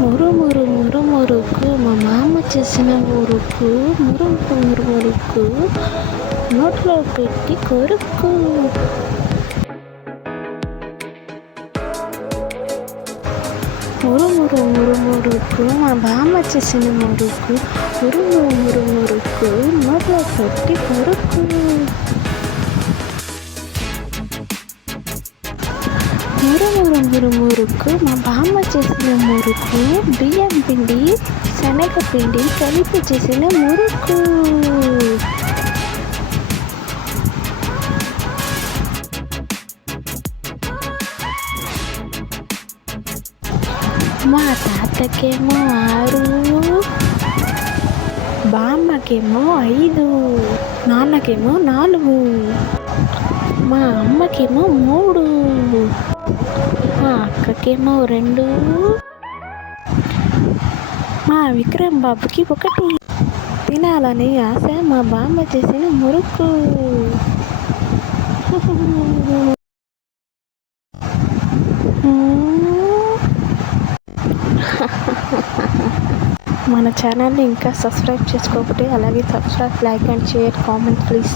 మురుమురు మురుమురుకు మా మామ చేసిన మురుకు మురుకు మురుమురుకు నోట్లో పెట్టి కొరుకు. మురుమురు మురుమురుకు మా బామ్మ చేసిన మురుకు మురుమురు మురుమురుకు నోట్లో పెట్టి కొరుకు. మురుమురు మురుమురుకు మా బామ్మ చేసిన మురుకు బియ్యం పిండి శనగపిండి కలిపి చేసిన మురుకు. మా తాతకేమో 6, బామ్మకేమో 5, నాన్నకేమో 4, మా అమ్మకేమో 3, మా అక్కకేమో 2, మా విక్రమ్ బాబుకి 1. తినాలని ఆశ మా బామ్మ చేసిన మురుకు. మన ఛానల్ని ఇంకా సబ్స్క్రైబ్ చేసుకోకపోతే అలాగే subscribe, like and share, comment please.